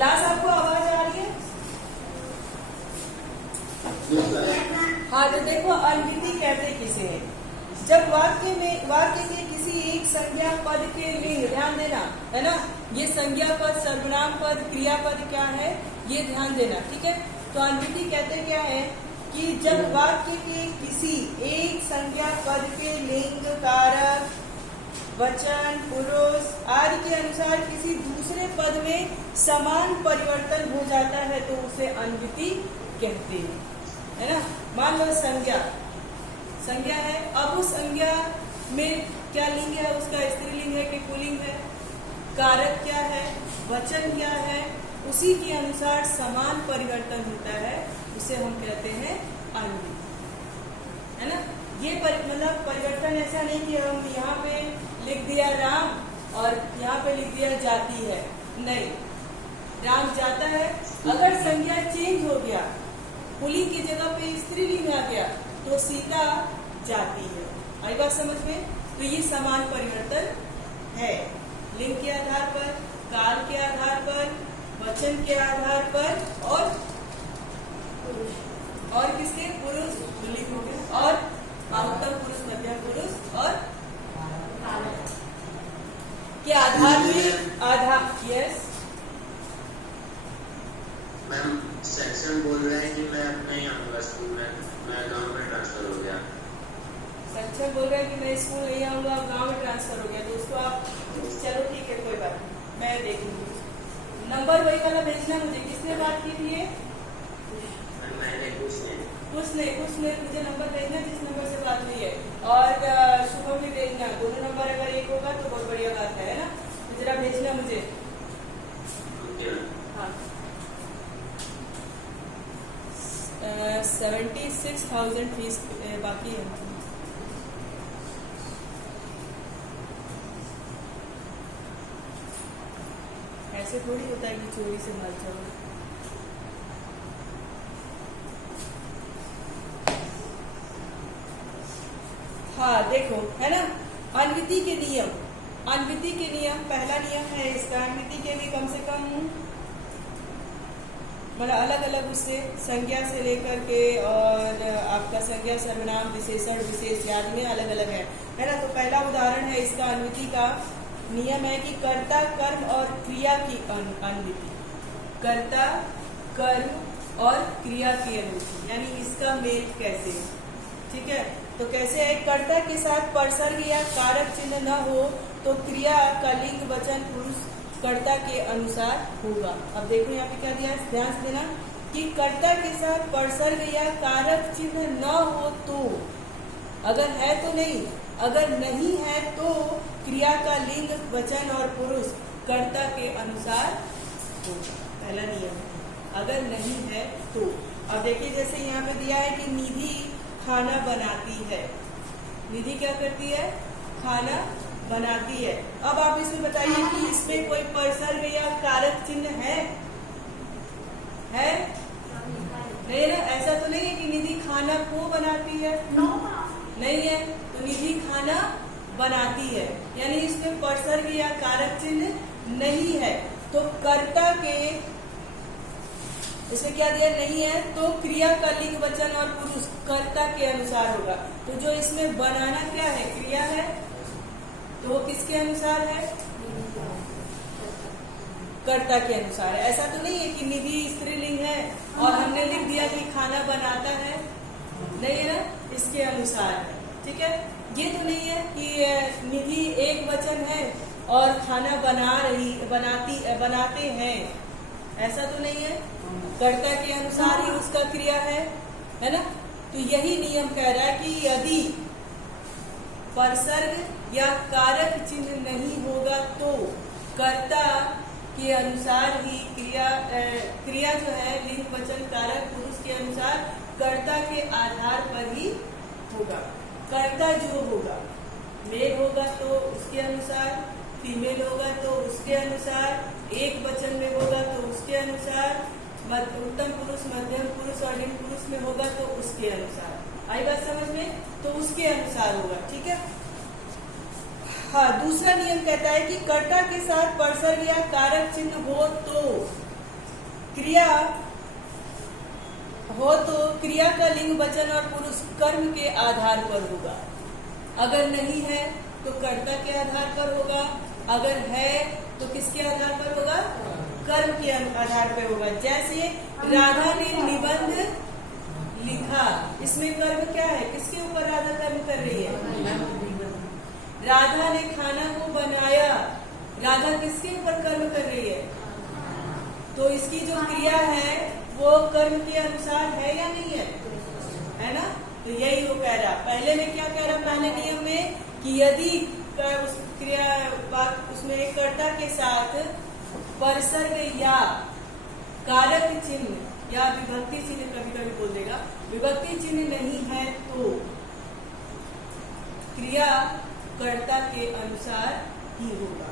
Class आपको आवाज आ रही है? हाँ, तो देखो अन्विति कहते किसे है? जब वाक्य के किसी एक संज्ञा पद के लिंग, ध्यान देना है ना, ये संज्ञा पद, सर्वनाम पद, क्रियापद क्या है ये ध्यान देना, ठीक है। तो अन्विति कहते क्या है कि जब वाक्य के किसी एक संज्ञा पद के लिंग, कारक, वचन, पुरुष आदि के अनुसार किसी दूसरे पद में समान परिवर्तन हो जाता है तो उसे अन्विति कहते हैं, है ना। मान लो संज्ञा है, अब उस संज्ञा में क्या लिंग है, उसका स्त्रीलिंग है कि पुल्लिंग है, कारक क्या है, वचन क्या है, उसी के अनुसार समान परिवर्तन होता है, उसे हम कहते हैं अन्विति, है ना। ये मतलब परिवर्तन ऐसा नहीं कि हम यहाँ पे लिख दिया राम और यहाँ पे लिख दिया जाती है, नहीं, राम जाता है, अगर संज्ञा चेंज हो गया, पुल्लिंग की जगह पे स्त्रीलिंग आ गया तो सीता जाती है। आई बात समझ में? तो ये समान परिवर्तन है, लिंग के आधार पर, काल के आधार पर, वचन के आधार पर और किसके, पुरुष, पुल्लिंग हो गया, और उत्तम पुरुष, मध्यम पुरुष और के आधार में यस। मैम सेक्शन बोल रहे हैं कि मैं अब नहीं आऊंगा स्कूल में, मैं गांव में ट्रांसफर हो गया। सेक्शन बोल रहे हैं कि मैं स्कूल नहीं आऊंगा, गांव में ट्रांसफर हो गया, तो उसको आप, चलो ठीक है कोई बात नहीं, मैं देखूंगी। नंबर वही वाला भेजना मुझे, किसने बात की थी ये? मैंने कुछ नहीं, मुझे नंबर भेजना जिस नंबर से बात हुई है, और शुभम भी भेजना, दोनों नंबर अगर एक होगा तो बहुत बढ़िया बात है ना। तो जरा भेजना मुझे। हाँ, 76,000 फीस बाकी है। ऐसे थोड़ी होता है कि चोरी से माल चलो। हाँ देखो, है ना, अन्विति के नियम, पहला नियम है इसका, अन्विति के भी कम से कम मतलब अलग अलग उससे संज्ञा से लेकर के और आपका संज्ञा, सर्वनाम, विशेषण, विशेष आदि में अलग अलग है ना। तो पहला उदाहरण है इसका, अन्विति का नियम है कि कर्ता, कर्म और क्रिया की अन्विति, कर्ता, कर्म और क्रिया की अन्विति, यानी इसका मेल कैसे, ठीक है। तो कैसे है, कर्ता के साथ परसर्ग या कारक चिन्ह न हो तो क्रिया का लिंग, वचन, पुरुष कर्ता के अनुसार होगा। अब देखो यहाँ पे क्या दिया है, ध्यान से देना कि कर्ता के साथ परसर्ग या कारक चिन्ह न हो तो, अगर है तो नहीं, अगर नहीं है तो क्रिया का लिंग, वचन और पुरुष कर्ता के अनुसार होगा, पहला नियम है। अगर नहीं है तो, अब देखिए जैसे यहाँ पे दिया है कि निधि खाना बनाती है, निधि क्या करती है, खाना बनाती है। अब आप इसमें बताइए कि इसमें कोई परसर्ग या कारक चिन्ह है? नहीं ना, ऐसा तो नहीं है कि निधि खाना को बनाती है, नहीं है, तो निधि खाना बनाती है, यानी इसमें परसर्ग या कारक चिन्ह नहीं है। तो कर्ता के, इसमें क्या दिया, नहीं है, तो क्रिया का लिंग, वचन और पुरुष कर्ता के अनुसार होगा। तो जो इसमें बनाना क्या है, क्रिया है, तो वो किसके अनुसार है, कर्ता के अनुसार है। ऐसा तो नहीं है कि निधि स्त्रीलिंग है और हमने लिख दिया कि खाना बनाता है, नहीं है ना, इसके अनुसार है, ठीक है। ये तो नहीं है कि निधि एक वचन है और खाना बनाते हैं, ऐसा तो नहीं है, कर्ता के अनुसार ही उसका क्रिया है ना। तो यही नियम कह रहा है कि यदि परसर्ग या कारक चिन्ह नहीं होगा तो कर्ता के अनुसार ही क्रिया जो है, लिंग, वचन, कारक, पुरुष के अनुसार कर्ता के आधार पर ही होगा। कर्ता जो होगा, मेल होगा तो उसके अनुसार, फीमेल होगा तो उसके अनुसार, एक वचन में होगा तो उसके अनुसार, उत्तम पुरुष, मध्यम पुरुष और लिंग पुरुष में होगा तो उसके अनुसार। आई बात समझ में? तो उसके अनुसार होगा, ठीक है। हाँ, दूसरा नियम कहता है कि कर्ता के साथ परसर्ग या कारक चिन्ह हो तो क्रिया हो तो क्रिया का लिंग वचन और पुरुष कर्म के आधार पर होगा। अगर नहीं है तो कर्ता के आधार पर होगा, अगर है तो किसके आधार पर होगा? कर्म के आधार पर होगा। जैसे राधा ने निबंध लिखा, इसमें कर्म क्या है? किसके ऊपर राधा कर्म कर रही है? राधा ने खाना को बनाया, राधा किसके ऊपर कर्म कर रही है? तो इसकी जो क्रिया है वो कर्म के अनुसार है या नहीं है? है ना? तो यही वो कह रहा। पहले में क्या कह रहा? पहले नियम में कि यदि उस क्रिया उसमें एक कर्ता के साथ परसर्ग या कारक चिन्ह या विभक्ति चिन्ह, कभी कभी बोल देगा, विभक्ति चिन्ह नहीं है तो क्रिया कर्ता के अनुसार ही होगा।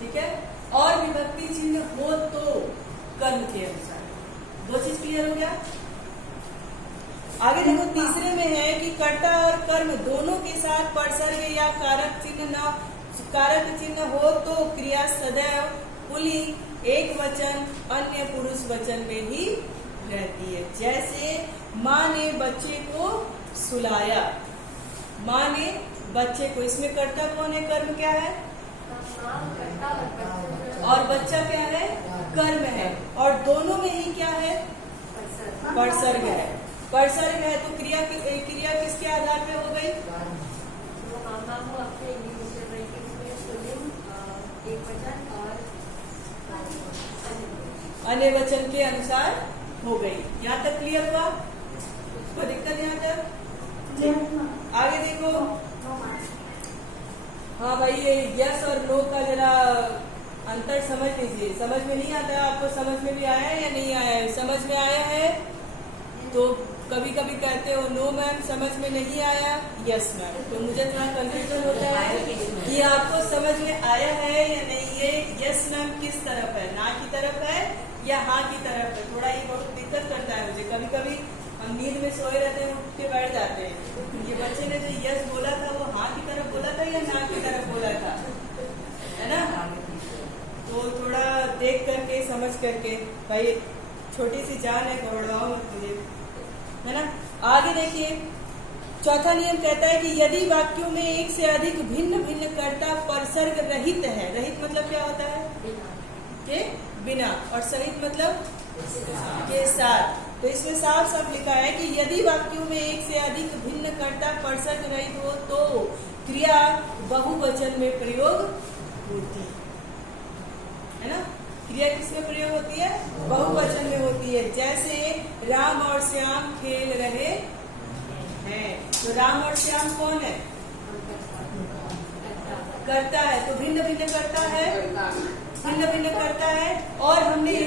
ठीक है? और विभक्ति चिन्ह हो तो कर्म के अनुसार। दो चीज क्लियर हो गया? आगे देखो, तीसरे में है कि कर्ता और कर्म दोनों के साथ परसर्ग या कारक चिन्ह हो तो क्रिया सदैव पुल्लिंग एक वचन अन्य पुरुष वचन में ही रहती है। जैसे माँ ने बच्चे को सुलाया, माँ ने बच्चे को, इसमें कर्ता कौन है? कर्म क्या है? और बच्चा क्या है? कर्म है। और दोनों में ही क्या है? परसर्ग है। परसर्ग है तो क्रिया किसके आधार पे हो गई? अन्य वचन के अनुसार हो गई। यहाँ तक क्लियर हुआ? कोई दिक्कत यहाँ तक? आगे देखो। हाँ भाई, ये यस और नो का जरा अंतर समझ लीजिए। समझ में नहीं आता आपको? समझ में भी आया है या नहीं आया है? समझ में आया है तो कभी कभी कहते हो नो मैम समझ में नहीं आया, यस मैम। तो मुझे थोड़ा कंफ्यूजन होता है कि आपको समझ में आया है या नहीं। ये यस मैम किस तरफ है? ना की तरफ है या हाँ की तरफ है? थोड़ा ये बहुत दिक्कत करता है मुझे। कभी कभी हम नींद में सोए रहते हैं, उठ के बैठ जाते हैं। ये बच्चे ने जो यस बोला था वो हाँ की तरफ बोला था या ना की तरफ बोला था? है ना? तो थोड़ा देख करके समझ करके, भाई छोटी सी जान है, घबराओ मत मुझे, है ना? आगे देखिए, चौथा नियम कहता है कि यदि वाक्यों में एक से अधिक भिन्न भिन्न कर्ता परसर्ग रहित है। रहित मतलब क्या होता है? के बिना। और सहित मतलब के साथ। तो इसमें साफ साफ लिखा है कि यदि वाक्यों में एक से अधिक भिन्न कर्ता परसर्ग रहित हो तो क्रिया बहुवचन में प्रयोग होती है ना? क्रिया किसमें प्रयोग होती है? बहुवचन में होती है। जैसे राम और श्याम खेल रहे हैं, तो राम और श्याम कौन है? करता है। तो भिन्न भिन्न करता है, भिन्न भिन्न करता है। और हमने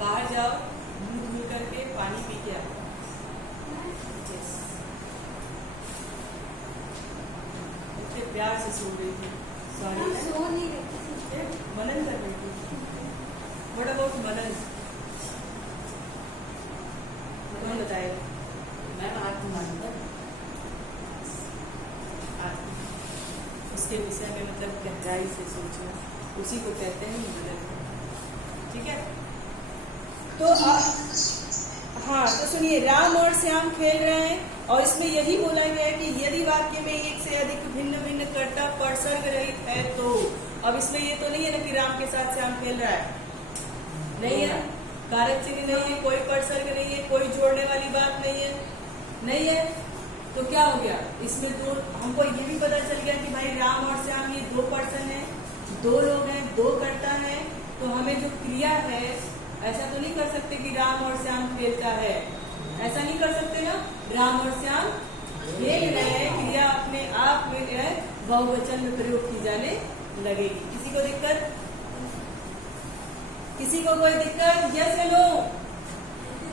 बाहर जाओ, मुंह धुल करके पानी पी के आओ। प्यार से सो रही थी, सॉरी, सो नहीं रही, मनन कर रही थी। व्हाट अबाउट मनन? कौन बताएगा? मैं उसके विषय में मतलब गहराई से सोचना, उसी को कहते हैं मनन। ठीक है? तो हाँ, तो सुनिए, राम और श्याम खेल रहे हैं और इसमें यही बोला गया है कि यदि वाक्य में एक से अधिक भिन्न भिन्न कर्ता परसर्ग रहित है तो। अब इसमें ये तो नहीं है ना कि राम के साथ श्याम खेल रहा है, नहीं है, कारक चिन्ह नहीं है, कोई परसर्ग नहीं है, कोई जोड़ने वाली बात नहीं है, नहीं है। तो क्या हो गया? इसमें दो, हमको ये भी पता चल गया कि भाई राम और श्याम ये दो पर्सन है, दो लोग हैं, दो कर्ता है। तो हमें जो क्रिया है, ऐसा तो नहीं कर सकते कि राम और श्याम खेलता है, ऐसा नहीं कर सकते ना। राम और श्याम खेल रहे हैं, क्रिया अपने आप में जो है बहुवचन में प्रयोग की जाने लगेगी। किसी को दिक्कत? किसी को कोई दिक्कत? यस या नो?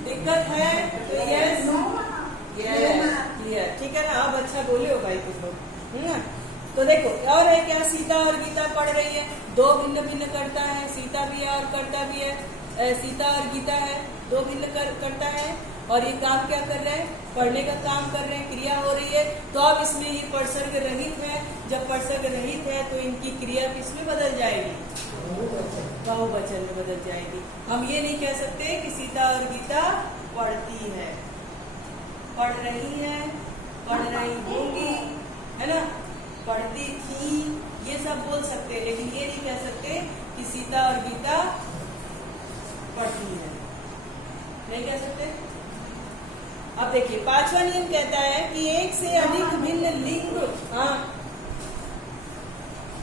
दिक्कत है तो यस, क्लियर, ठीक है ना? आप अच्छा बोले हो भाई कुछ लोग, है ना? तो देखो, और है क्या? सीता और गीता पढ़ रही है, दो भिन्न भिन्न करता है, सीता भी है और कर्ता भी है, सीता और गीता है। दो भिन्न करता है और ये काम क्या कर रहे हैं, पढ़ने का काम कर रहे हैं, क्रिया हो रही है। तो अब इसमें ये परसर्ग रहित है। जब परसर्ग रहित है तो इनकी क्रिया किसमें बदल जाएगी, बहुवचन में बदल जाएगी। हम ये नहीं कह सकते कि सीता और गीता पढ़ती है, पढ़ रही है, पढ़ रही होंगी, है ना, पढ़ती थी, ये सब बोल सकते हैं, लेकिन ये नहीं कह सकते कि सीता और गीता पढ़ती है, नहीं कह सकते। अब देखिए पांचवा नियम कहता है कि एक से अधिक भिन्न लिंग, हाँ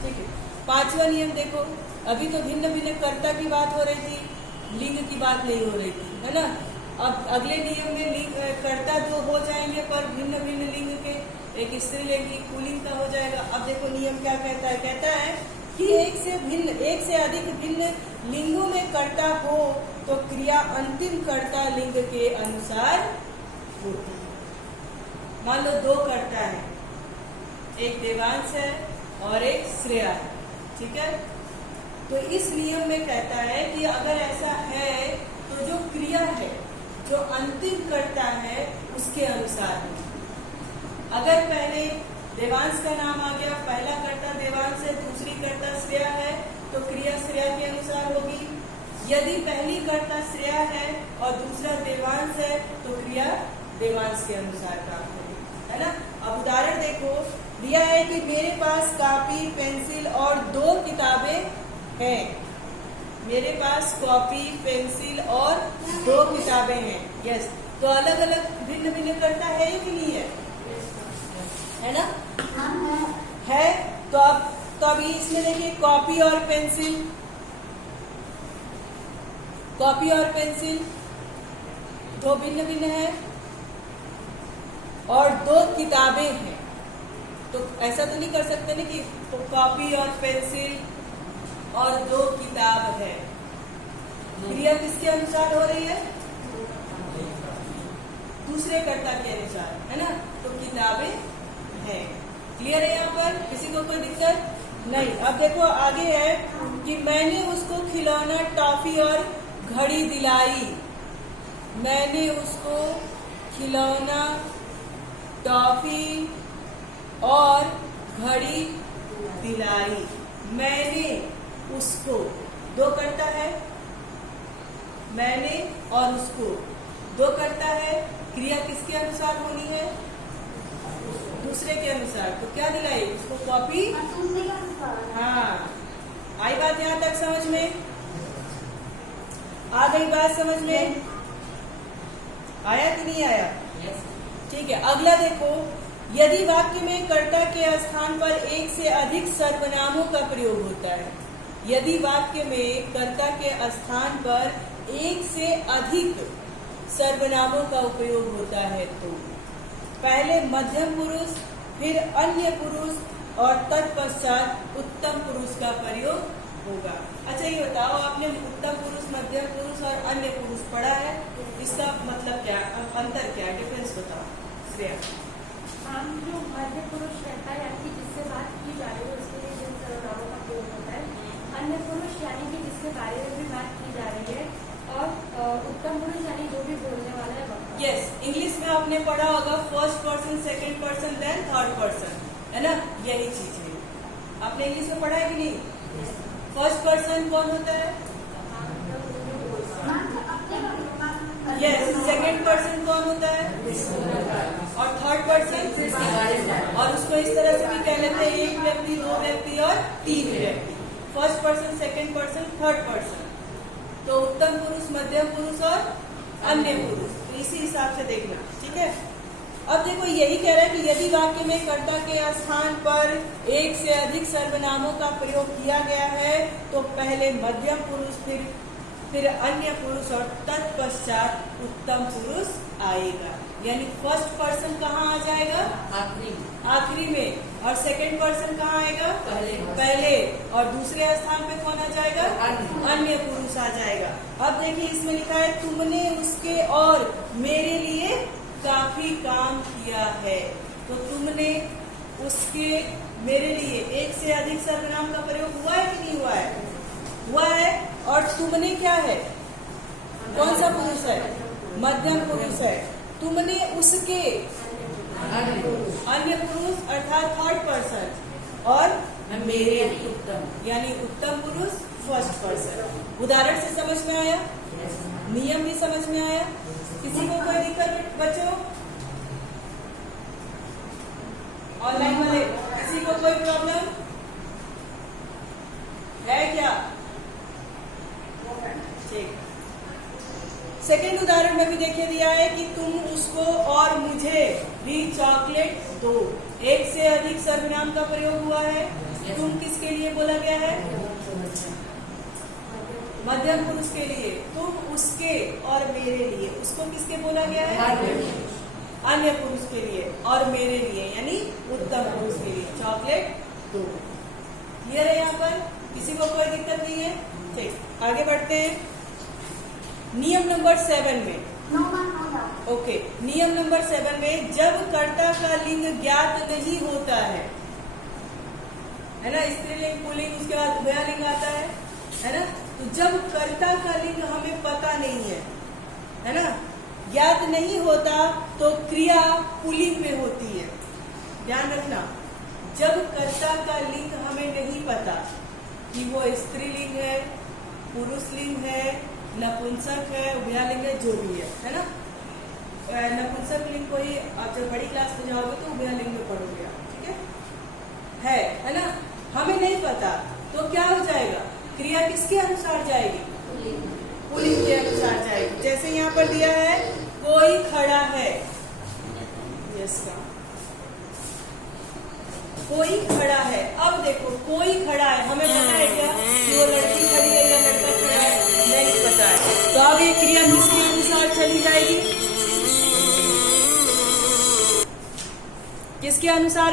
ठीक है, पांचवा नियम देखो, अभी तो भिन्न भिन्न कर्ता की बात हो रही थी, लिंग की बात नहीं हो रही थी, है ना। अब अगले नियम में लिंग कर्ता दो हो जाएंगे पर भिन्न भिन्न लिंग के, एक स्त्रीलिंग की पुल्लिंग का हो जाएगा। अब देखो नियम क्या कहता है, कहता है कि एक से अधिक भिन्न लिंगों में कर्ता हो तो क्रिया अंतिम कर्ता लिंग के अनुसार होती है। मान लो दो कर्ता है, एक देवांश है और एक श्रेया है, ठीक है। तो इस नियम में कहता है कि अगर ऐसा है तो जो क्रिया है, जो अंतिम कर्ता है, उसके अनुसार है। अगर पहले देवांश का नाम आ गया, पहला कर्ता देवांश है, दूसरी कर्ता श्रेया है, तो क्रिया श्रेया के अनुसार होगी। यदि पहली कर्ता श्रेया है और दूसरा देवांश है तो क्रिया देवांश के अनुसार काम होगी, है ना। अब उदाहरण देखो, दिया है कि मेरे पास कॉपी, पेंसिल और 2 किताबें हैं। मेरे पास कॉपी, पेंसिल और 2 किताबें हैं। यस, तो अलग अलग भिन्न भिन्न कर्ता है कि नहीं है ना, है। तो अब इसमें देखिए कॉपी और पेंसिल, कॉपी और पेंसिल 2 भिन्न भिन्न है और 2 किताबें हैं। तो ऐसा तो नहीं कर सकते ना कि कॉपी और पेंसिल और 2 किताब है। क्रिया किसके अनुसार हो रही है, दूसरे कर्ता के अनुसार, है ना। तो किताबें है। क्लियर है यहाँ पर, किसी को कोई दिक्कत नहीं। अब देखो आगे है कि मैंने उसको खिलौना, टॉफी और घड़ी दिलाई। मैंने उसको खिलौना, टॉफी और घड़ी दिलाई। मैंने उसको, 2 कर्ता है, मैंने और उसको 2 कर्ता है। क्रिया किसके अनुसार होनी है, दूसरे के अनुसार। तो क्या दिलाई, उसको कॉपी, हाँ। आई बात यहाँ तक समझ में, आ गई बात समझ में, आया कि नहीं आया, ठीक है। अगला देखो, यदि वाक्य में कर्ता के स्थान पर एक से अधिक सर्वनामों का प्रयोग होता है, यदि वाक्य में कर्ता के स्थान पर एक से अधिक सर्वनामों का उपयोग होता है तो पहले मध्यम पुरुष, फिर अन्य पुरुष और तत्पश्चात उत्तम पुरुष का प्रयोग होगा। अच्छा ये बताओ, आपने उत्तम पुरुष, मध्यम पुरुष और अन्य पुरुष पढ़ा है, इसका मतलब क्या, अंतर क्या, डिफरेंस बताओ श्रेया। हम जो मध्य पुरुष रहता है यानी कि जिससे बात की जा रही है उसके लिए जिन सर्वनामों का प्रयोग होता है। अन्य पुरुष यानी कि जिसके बारे में भी बात की जा रही है, और उत्तम पुरुष यानी जो भी बोलने वाला है वह। यस, इंग्लिश में आपने पढ़ा होगा first person, second person, then third person, है ना, यही चीज है। आपने इंग्लिश में पढ़ा है कि नहीं। फर्स्ट पर्सन कौन होता है, यस। सेकंड पर्सन कौन होता है, और थर्ड पर्सन, और उसको इस तरह से भी कह लेते हैं, 1 व्यक्ति, 2 व्यक्ति और 3 व्यक्ति। First person, second person, third person. तो उत्तम पुरुष, मध्यम पुरुष और अन्य पुरुष, तो इसी हिसाब से देखना, ठीक है। अब देखो यही कह रहा है कि यदि वाक्य में कर्ता के स्थान पर एक से अधिक सर्वनामों का प्रयोग किया गया है तो पहले मध्यम पुरुष, फिर अन्य पुरुष और तत्पश्चात उत्तम पुरुष आएगा। यानी फर्स्ट पर्सन कहाँ आ जाएगा, आखिरी में, और सेकंड पर्सन कहाँ आएगा, पहले, और दूसरे स्थान पे कौन आ जाएगा, अन्य पुरुष आ जाएगा। अब देखिए इसमें लिखा है तुमने उसके और मेरे लिए काफी काम किया है। तो तुमने, उसके, मेरे लिए, एक से अधिक सर्वनाम का प्रयोग हुआ है कि नहीं हुआ है, हुआ है। और तुमने क्या है, कौन सा पुरुष है? मध्यम पुरुष है। तुमने उसके अन्य पुरुष अर्थात थर्ड पर्सन और मेरे उत्तम, यानी उत्तम पुरुष फर्स्ट पर्सन। उदाहरण से समझ में आया? नियम भी समझ में आया? किसी को कोई दिक्कत बच्चों? ऑनलाइन वाले किसी को कोई प्रॉब्लम है क्या? ठीक। सेकेंड उदाहरण में भी देखिए दिया है कि तुम उसको और मुझे भी चॉकलेट दो। एक से अधिक सर्वनाम का प्रयोग हुआ है। तुम किसके लिए बोला गया है? मध्यम पुरुष के लिए। तुम उसके और मेरे लिए। उसको किसके बोला गया है? अन्य पुरुष के लिए। और मेरे लिए यानी उत्तम पुरुष के लिए चॉकलेट दो। क्लियर है? यहाँ पर किसी को कोई दिक्कत नहीं है? ठीक, आगे बढ़ते हैं नियम नंबर 7 में। ओके, नियम नंबर 7 में जब कर्ता का लिंग ज्ञात नहीं होता है ना, स्त्रीलिंग पुल्लिंग उसके बाद उभयलिंग आता है ना। तो जब कर्ता का लिंग हमें पता नहीं है ना, ज्ञात नहीं होता तो क्रिया पुल्लिंग में होती है। ध्यान रखना, जब कर्ता का लिंग हमें नहीं पता कि वो स्त्रीलिंग है, पुरुष लिंग है, नपुंसक है, उभयलिंग है, जो भी है ना। नपुंसक लिंग को ही आप जब बड़ी क्लास में जाओगे तो उभयलिंग में पढ़ोगे आप, ठीक है ना। हमें नहीं पता तो क्या हो जाएगा? क्रिया किसके अनुसार जाएगी? पुल्लिंग के अनुसार जाएगी। जैसे यहाँ पर दिया है कोई खड़ा है, यस का कोई खड़ा है। अब देखो कोई खड़ा है, हमें पता है क्या कि वो लड़की खड़ी है या लड़का खड़ा है? नहीं पता है। तो अब ये क्रिया किसके अनुसार चली जाएगी? किसके अनुसार?